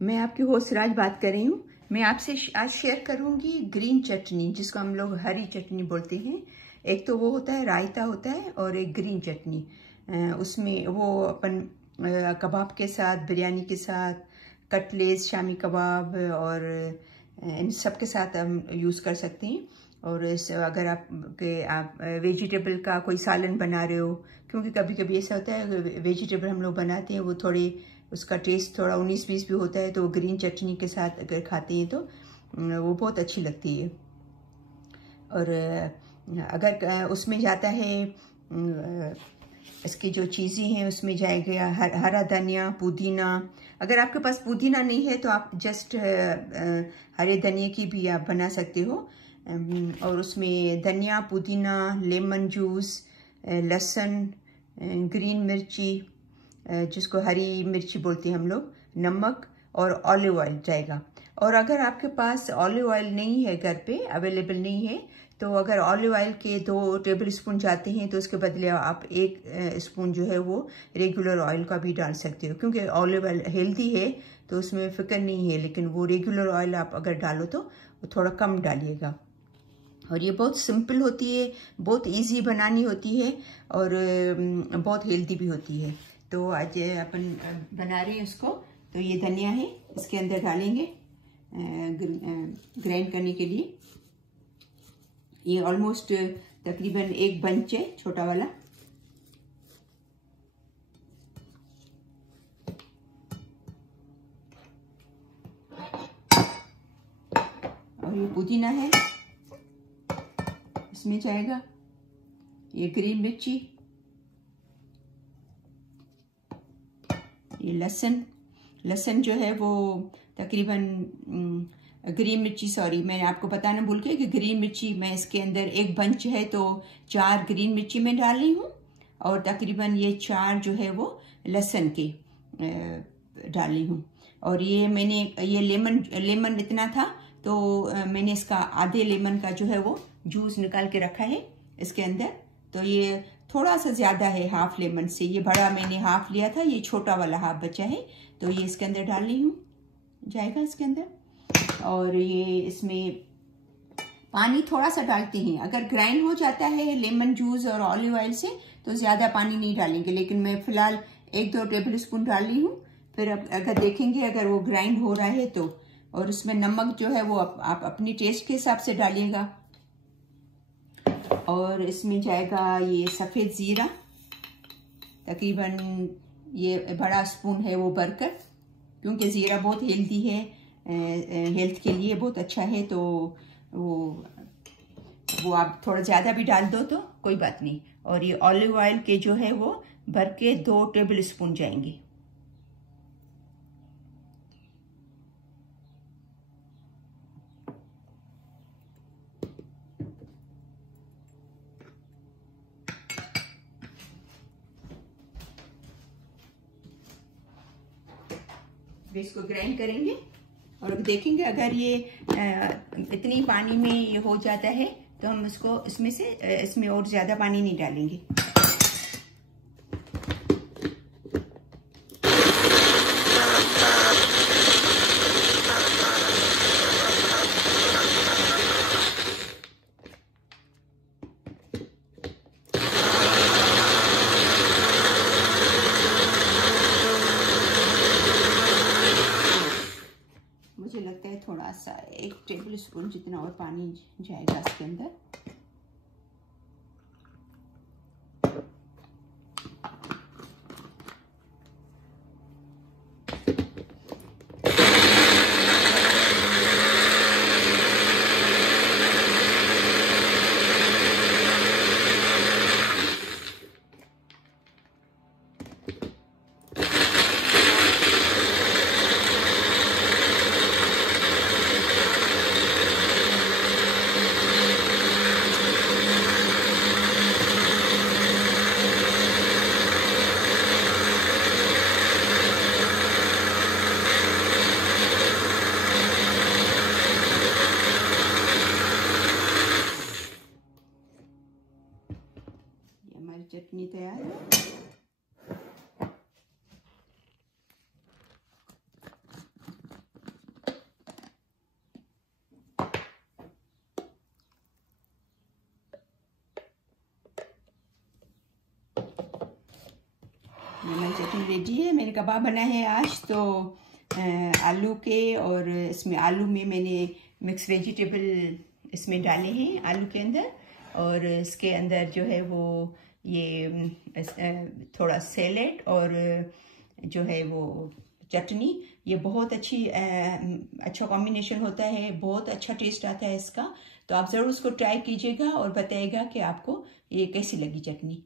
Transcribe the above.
मैं आपकी होस्ट राज बात कर रही हूँ। मैं आपसे आज शेयर करूँगी ग्रीन चटनी, जिसको हम लोग हरी चटनी बोलते हैं। एक तो वो होता है रायता होता है, और एक ग्रीन चटनी। उसमें वो अपन कबाब के साथ, बिरयानी के साथ, कटलेस, शामी कबाब और इन सब के साथ हम यूज़ कर सकते हैं। और अगर आप वेजिटेबल का कोई सालन बना रहे हो, क्योंकि कभी कभी ऐसा होता है वेजिटेबल हम लोग बनाते हैं वो थोड़ी उसका टेस्ट थोड़ा 19-20 भी होता है, तो ग्रीन चटनी के साथ अगर खाते हैं तो वो बहुत अच्छी लगती है। और अगर उसमें जाता है इसकी जो चीज़ें हैं, उसमें जाएगा हरा धनिया, पुदीना। अगर आपके पास पुदीना नहीं है तो आप जस्ट हरे धनिया की भी आप बना सकते हो। और उसमें धनिया, पुदीना, लेमन जूस, लहसुन, ग्रीन मिर्ची जिसको हरी मिर्ची बोलते हैं हम लोग, नमक और ऑलिव ऑयल जाएगा। और अगर आपके पास ऑलिव ऑयल नहीं है, घर पे अवेलेबल नहीं है, तो अगर ऑलिव ऑयल के 2 टेबल स्पून जाते हैं तो उसके बदले आप 1 स्पून जो है वो रेगुलर ऑयल का भी डाल सकते हो, क्योंकि ऑलिव ऑयल हेल्दी है तो उसमें फिक्र नहीं है। लेकिन वो रेगुलर ऑयल आप अगर डालो तो थोड़ा कम डालिएगा। और ये बहुत सिंपल होती है, बहुत इजी बनानी होती है और बहुत हेल्दी भी होती है। तो आज अपन बना रहे हैं उसको। तो ये धनिया है, इसके अंदर डालेंगे ग्राइंड करने के लिए। ये ऑलमोस्ट तकरीबन 1 बंच है, छोटा वाला। और ये पुदीना है, इसमें जाएगा। ये ग्रीन मिर्ची, ये लहसुन जो है वो तकरीबन ग्रीन मिर्ची, सॉरी मैंने आपको बताना भूल गया कि ग्रीन मिर्ची मैं इसके अंदर 1 बंच है तो 4 ग्रीन मिर्ची मैं डाल रही हूँ, और तकरीबन ये 4 जो है वो लहसुन के डाल रही हूँ। और ये मैंने ये लेमन इतना था तो मैंने इसका आधे लेमन का जो है वो जूस निकाल के रखा है इसके अंदर। तो ये थोड़ा सा ज़्यादा है हाफ लेमन से, ये बड़ा मैंने हाफ लिया था, ये छोटा वाला हाफ बचा है, तो ये इसके अंदर डाल रही हूँ, जाएगा इसके अंदर। और ये इसमें पानी थोड़ा सा डालते हैं। अगर ग्राइंड हो जाता है लेमन जूस और ऑलिव ऑयल से तो ज़्यादा पानी नहीं डालेंगे, लेकिन मैं फ़िलहाल 1-2 टेबल स्पून डाल रही हूँ। फिर अगर देखेंगे अगर वो ग्राइंड हो रहा है तो। और उसमें नमक जो है वो आप अपनी टेस्ट के हिसाब से डालिएगा। और इसमें जाएगा ये सफ़ेद ज़ीरा, तकरीबन ये बड़ा स्पून है वो भरकर, क्योंकि ज़ीरा बहुत हेल्दी है, हेल्थ के लिए बहुत अच्छा है। तो वो आप थोड़ा ज़्यादा भी डाल दो तो कोई बात नहीं। और ये ऑलिव ऑयल के जो है वो भर के 2 टेबल स्पून जाएंगे। इसको ग्राइंड करेंगे और देखेंगे अगर ये इतनी पानी में ये हो जाता है तो हम इसको इसमें और ज़्यादा पानी नहीं डालेंगे। मुझे लगता है थोड़ा सा 1 टेबल स्पून जितना और पानी जाएगा इसके अंदर। हमारी चटनी रेडी है। मैंने कबाब बनाए हैं आज तो आलू के, और इसमें आलू में मैंने मिक्स वेजिटेबल इसमें डाले हैं आलू के अंदर, और इसके अंदर जो है वो ये थोड़ा सैलेड और जो है वो चटनी, ये बहुत अच्छा कॉम्बिनेशन होता है, बहुत अच्छा टेस्ट आता है इसका। तो आप ज़रूर उसको ट्राई कीजिएगा और बताइएगा कि आपको ये कैसी लगी चटनी।